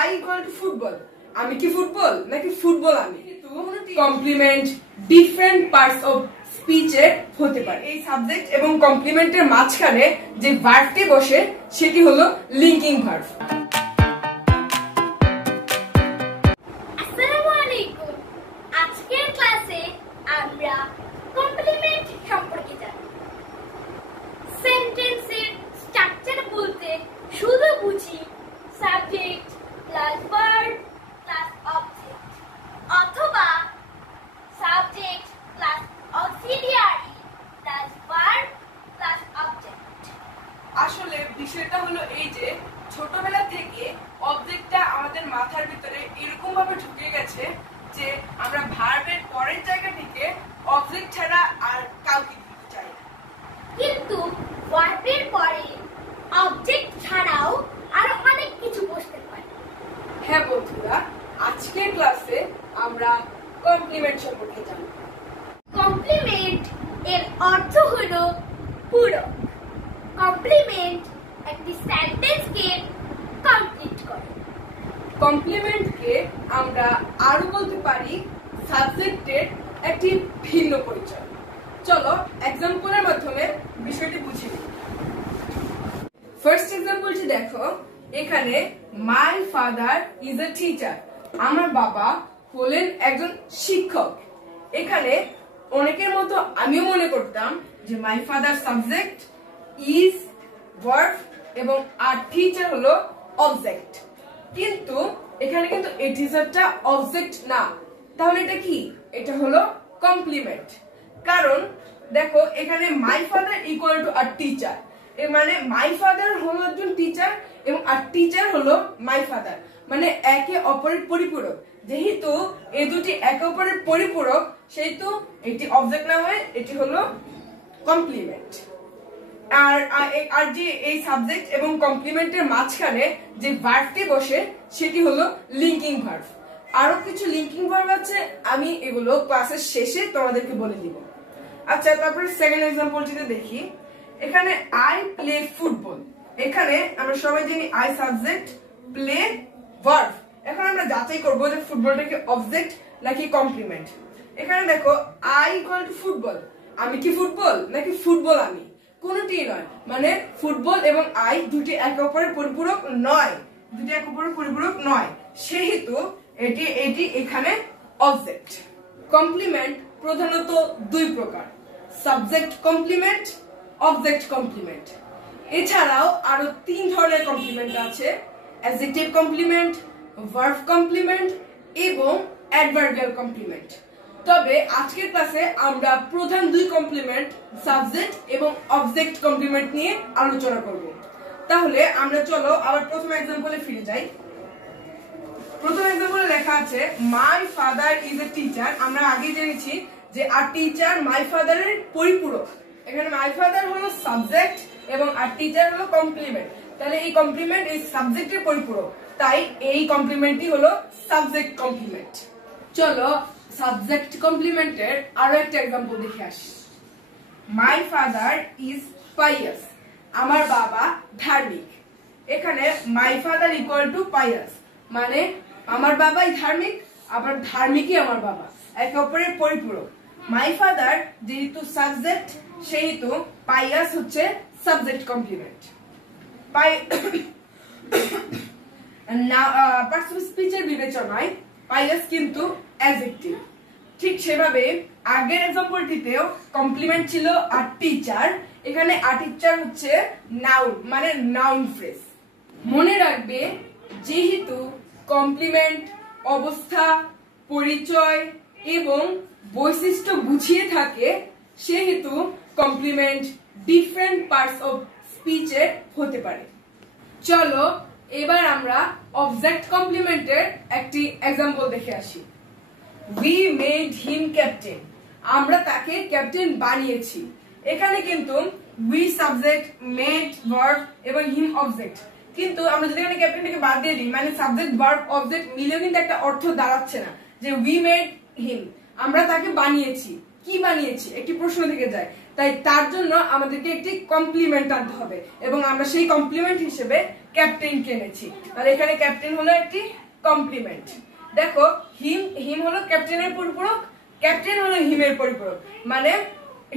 I equal to football, আমি কি football নাকি ফুটবল আমি, কমপ্লিমেন্ট ডিফারেন্ট পার্টস অফ স্পিচে হতে পারে। এই সাবজেক্ট এবং কমপ্লিমেন্টের মাঝখানে যে ভার্বটি বসে সেটি হলো লিঙ্কিং ভার্ব। আসসালামু আলাইকুম। আজকের ক্লাসে আমরা কমপ্লিমেন্ট সম্পর্কে জানব। সেন্টেন্সের স্ট্রাকচার বলতে শুধু বুঝি subject plus verb plus object অথবা subject plus auxiliary plus verb plus object. আসলে বিষয়টা হলো এই যে ছোটবেলা থেকে অবজেক্টটা আমাদের মাথার ভিতরে এরকম ভাবে ঢুকে গেছে যে আমরা ভার্বের পরের জায়গা থেকে অবজেক্ট ছাড়া আর কাউকে দিতে চাই না। কিন্তু ভার্বের পরে অবজেক্ট ছাড়াও আরো অনেক কিছু বসতে পারে। হ্যাঁ বন্ধুরা, আজকের ক্লাসে আমরা কমপ্লিমেন্ট সম্পর্কে জানব। কমপ্লিমেন্ট এর অর্থ হলো পূরক। কমপ্লিমেন্ট একটি সেন্টেন্সকে কমপ্লিট করে। কমপ্লিমেন্টকে আমরা আরো বলতে পারি সাবজেক্টের একটি ভিন্ন পরিচয়। চলো এক্সাম্পলের মাধ্যমে বিষয়টি বুঝি নিই। ফার্স্ট এক্সাম্পলটি দেখো, এখানে my father is a teacher, আমার বাবা হলেন একজন শিক্ষক। এখানে অনেকের মতো আমিও মনে করতাম যে my father subject, is verb এবং আর টিচার হলো অবজেক্ট, কিন্তু এখানে কিন্তু এই টিচারটা অবজেক্ট না। তাহলে এটা কি? এটা হলো কমপ্লিমেন্ট। কারণ দেখো এখানে মাই ফাদার ইকুয়াল টু আর টিচার, এর মানে মাই ফাদার হলো একজন টিচার এবং আর টিচার হলো মাই ফাদার, মানে একে অপরের পরিপূরক। যেহেতু এই দুটি একে অপরের পরিপূরক সেহেতু এটি অবজেক্ট না হয় এটি হলো কমপ্লিমেন্ট। আর যে এই সাবজেক্ট এবং কমপ্লিমেন্টের মাঝখানে যে ভার্বটি বসে সেটি হলো লিঙ্কিং ভার্ব। আরো কিছু লিঙ্কিং ভার্ব আছে, আমি এগুলো ক্লাসের শেষে তোমাদেরকে বলে দিব। আচ্ছা, তারপরে সেকেন্ড এক্সাম্পলটিতে দেখি। এখানে আই প্লে ফুটবল, এখানে আমরা সবাই জানি আই সাবজেক্ট, প্লে ভার্ব। এখন আমরা যাচাই করবো যে ফুটবলটা কি অবজেক্ট নাকি কমপ্লিমেন্ট। এখানে দেখো আই ইকুয়াল টু ফুটবল, আমি কি ফুটবল নাকি ফুটবল আমি, কোনটি নয়, মানে ফুটবল এবং আই দুটি একে অপরের পরিপূরক নয়, দুটি একে অপরের পরিপূরক নয়, সেহেতু এটি এখানে অবজেক্ট। কমপ্লিমেন্ট প্রধানত দুই প্রকার, সাবজেক্ট কমপ্লিমেন্ট, অবজেক্ট কমপ্লিমেন্ট। এছাড়াও আরো তিন ধরনের কমপ্লিমেন্ট আছে, অ্যাডজেক্টিভ কমপ্লিমেন্ট, ভার্ব কমপ্লিমেন্ট এবং অ্যাডভার্বিয়াল কমপ্লিমেন্ট। তবে আজকের ক্লাসে আমরা প্রধান দুই কমপ্লিমেন্ট সাবজেক্ট এবং অবজেক্ট কমপ্লিমেন্ট নিয়ে আলোচনা করব। তাহলে আমরা চলো আবার প্রথম এক্সাম্পলে ফিরে যাই। প্রথম এক্সাম্পলে লেখা আছে my father is a teacher. আমরা আগে জেনেছি যে আর টিচার মাই ফাদারের পরিপূরক। এখানে মাই ফাদার হলো সাবজেক্ট এবং আর টিচার হলো কমপ্লিমেন্ট, তাহলে এই কমপ্লিমেন্ট এই সাবজেক্টের পরিপূরক, তাই এই কমপ্লিমেন্টই হলো সাবজেক্ট কমপ্লিমেন্ট। চলো সাবজেক্ট কমপ্লিমেন্টের আরো একটা এক্সাম্পল দেখে আসি। মাই ফাদার ইজ পাইয়াস, আমার বাবা ধার্মিক। এখানে মাই ফাদার ইকুয়াল টু পাইয়াস, মানে আমার বাবাই ধার্মিক, আবার ধার্মিকই আমার বাবা, একে অপরের পরিপূরক। মাই ফাদার যেহেতু সাবজেক্ট সেহেতু পাইয়াস হচ্ছে সাবজেক্ট কমপ্লিমেন্ট। পার্টস অফ স্পিচের বিবেচনায় পাইয়াস কিন্তু অ্যাডজেক্টিভ। ঠিক সেভাবে আগের এক্সাম্পলটিতেও কমপ্লিমেন্ট ছিল আর টিচার, এখানে আর টিচার হচ্ছে নাউন, মানে নাউন ফ্রেজ। মনে রাখবে যেহেতু কমপ্লিমেন্ট অবস্থা, পরিচয় এবং বৈশিষ্ট্য বুঝিয়ে থাকে সেহেতু কমপ্লিমেন্ট ডিফারেন্ট পার্টস অফ স্পিচে হতে পারে। চলো এবার আমরা অবজেক্ট কমপ্লিমেন্টের একটি এক্সাম্পল দেখে আসি। We made him captain, আমরা তাকে ক্যাপ্টেন বানিয়েছি। এখানে কিন্তু we সাবজেক্ট, made ভার্ব এবং him অবজেক্ট, কিন্তু আমরা যদি এখানে ক্যাপ্টেনটাকে বাদ দিয়ে দিই মানে সাবজেক্ট ভার্ব অবজেক্ট মিলেও কিন্তু একটা অর্থ দাঁড়াচ্ছে না যে we made him, আমরা তাকে বানিয়েছি। কি বানিয়েছি একটি প্রশ্ন থেকে যায়, তাই তার জন্য আমাদেরকে একটি কমপ্লিমেন্ট আনতে হবে এবং আমরা সেই কমপ্লিমেন্ট হিসেবে ক্যাপ্টেন এনেছি। তাহলে এখানে ক্যাপ্টেন হলো একটি কমপ্লিমেন্ট। দেখো হিম, হিম হলো ক্যাপ্টেনের পরিপূরক, ক্যাপ্টেন হলো হিমের পরিপূরক। মানে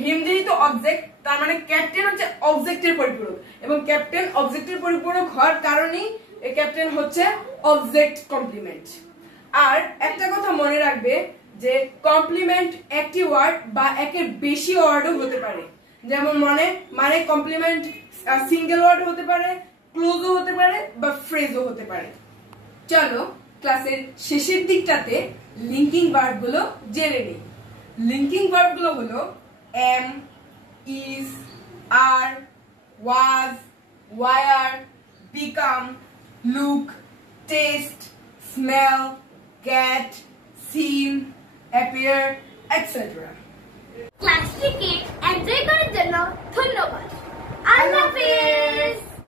হিম যেহেতু অবজেক্ট, তার মানে ক্যাপ্টেন হচ্ছে অবজেক্টের পরিপূরক এবং ক্যাপ্টেন অবজেক্টের পরিপূরক হওয়ার কারণেই এই ক্যাপ্টেন হচ্ছে অবজেক্ট কমপ্লিমেন্ট। আর একটা কথা মনে রাখবে যে কমপ্লিমেন্ট একটি ওয়ার্ড বা একের বেশি ওয়ার্ডও হতে পারে। যেমন মানে কমপ্লিমেন্ট সিঙ্গেল ওয়ার্ড হতে পারে, ক্লোজও হতে পারে বা ফ্রেজও হতে পারে। চলো ক্লাসের শেষের দিকটাতে লিঙ্কিং ভার্ব গুলো জেনে নিই। লিঙ্কিং ভার্ব গুলো হলো am, is, are, was, were, become, look, taste, smell, get, seem, appear, etc. ক্লাসটিকে এনজয় করার জন্য ধন্যবাদ। আল্লাহ হাফেজ।